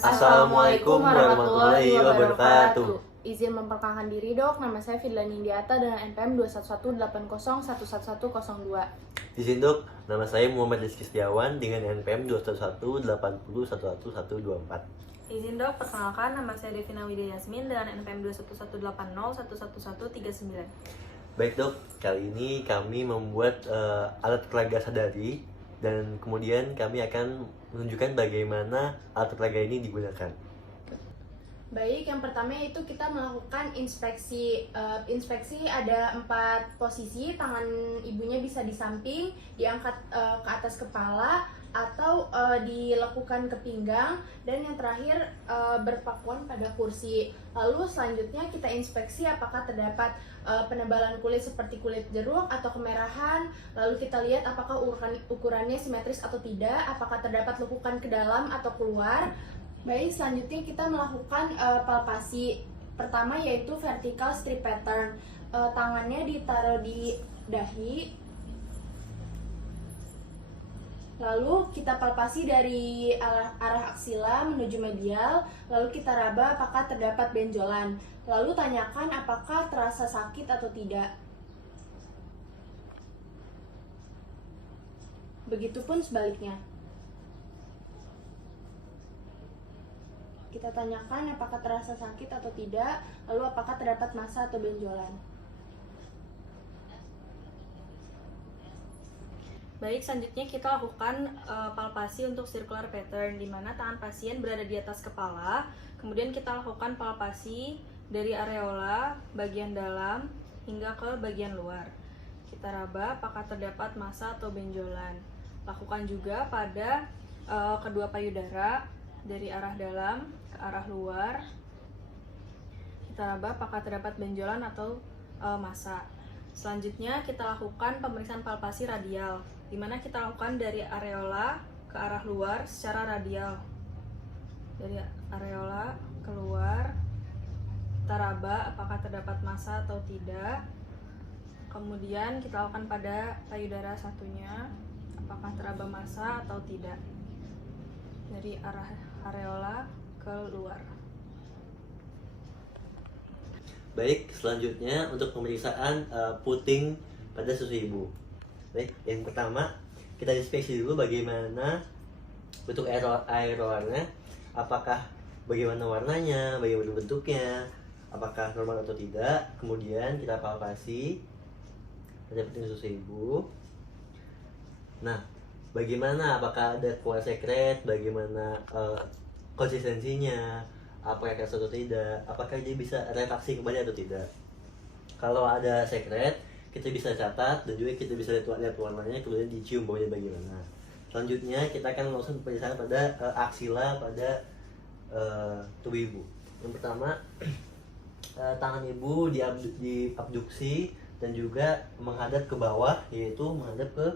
Assalamualaikum warahmatullahi wabarakatuh. Izin memperkenalkan diri dok, nama saya Fidlani Indiata dengan NPM 21180111102. Izin dok, nama saya Muhammad Rizky Setiawan dengan NPM 2118080111124. Izin dok, perkenalkan nama saya Devina Widya Yasmin dengan NPM 21180111139. Baik dok, kali ini kami membuat alat peraga sadari dan kemudian kami akan menunjukkan bagaimana alat peraga ini digunakan. Baik, yang pertama itu kita melakukan inspeksi. Inspeksi ada 4 posisi, tangan ibunya bisa di samping, diangkat ke atas kepala, atau dilekukan ke pinggang, dan yang terakhir berpakuan pada kursi. Lalu selanjutnya kita inspeksi apakah terdapat penebalan kulit seperti kulit jeruk atau kemerahan. Lalu kita lihat apakah ukurannya simetris atau tidak, apakah terdapat lekukan ke dalam atau keluar. Baik, selanjutnya kita melakukan palpasi. Pertama yaitu vertical strip pattern. Tangannya ditaruh di dahi. Lalu kita palpasi dari arah aksila menuju medial. Lalu kita raba apakah terdapat benjolan. Lalu tanyakan apakah terasa sakit atau tidak. Begitupun sebaliknya. Kita tanyakan apakah terasa sakit atau tidak, lalu apakah terdapat massa atau benjolan. Baik, selanjutnya kita lakukan palpasi untuk circular pattern, di mana tangan pasien berada di atas kepala. Kemudian kita lakukan palpasi dari areola, bagian dalam, hingga ke bagian luar. Kita raba apakah terdapat massa atau benjolan. Lakukan juga pada kedua payudara, dari arah dalam ke arah luar. Kita raba apakah terdapat benjolan atau massa. Selanjutnya kita lakukan pemeriksaan palpasi radial, di mana kita lakukan dari areola ke arah luar secara radial. Dari areola keluar, kita raba apakah terdapat massa atau tidak. Kemudian kita lakukan pada payudara satunya, apakah teraba massa atau tidak. Dari arah areola ke luar. Baik, selanjutnya untuk pemeriksaan puting pada susu ibu. Baik, yang pertama kita inspeksi dulu bagaimana bentuk areolanya, apakah bagaimana warnanya, bagaimana bentuknya, apakah normal atau tidak. Kemudian kita palpasi pada puting susu ibu. Nah, bagaimana, apakah ada keluar sekret, bagaimana konsistensinya, apakah keras atau tidak, apakah dia bisa reaksi kembali atau tidak. Kalau ada sekret, kita bisa catat dan juga kita bisa lihat warnanya, kemudian dicium baunya bagaimana. Selanjutnya kita akan melakukan pemeriksaan pada aksila pada tubuh ibu. Yang pertama, tangan ibu diabduksi dan juga menghadap ke bawah, yaitu menghadap ke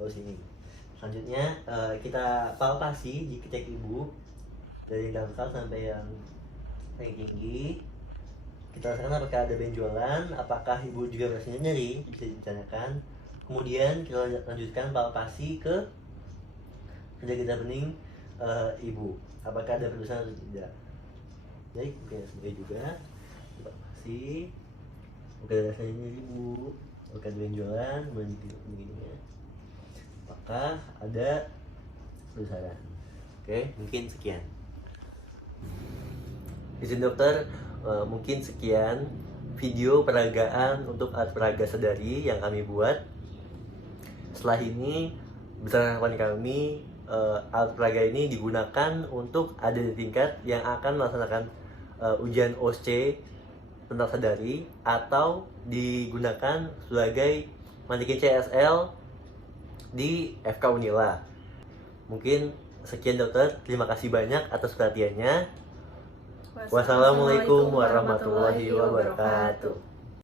bawah sini. Selanjutnya kita palpasi di ketiak ibu dari dangkal sampai yang paling tinggi. Kita rasakan apakah ada benjolan, apakah ibu juga rasanya nyeri, bisa ditanyakan. Kemudian kita lanjutkan palpasi ke gejala bening ibu, apakah ada perubahan atau tidak. Baik, oke, sebagai juga palpasi, apakah ada rasanya nyeri ibu, apakah ada benjolan, begini ya. Apakah ada perubahan. Oke, mungkin sekian. Izin dokter, mungkin sekian video peragaan untuk alat peraga sadari yang kami buat. Setelah ini, berdasarkan harapan kami, alat peraga ini digunakan untuk ada di tingkat yang akan melaksanakan ujian OSCE tentang sadari, atau digunakan sebagai mandikin CSL di FK Unila. Mungkin sekian dokter, terima kasih banyak atas perhatiannya. Wassalamualaikum warahmatullahi wabarakatuh.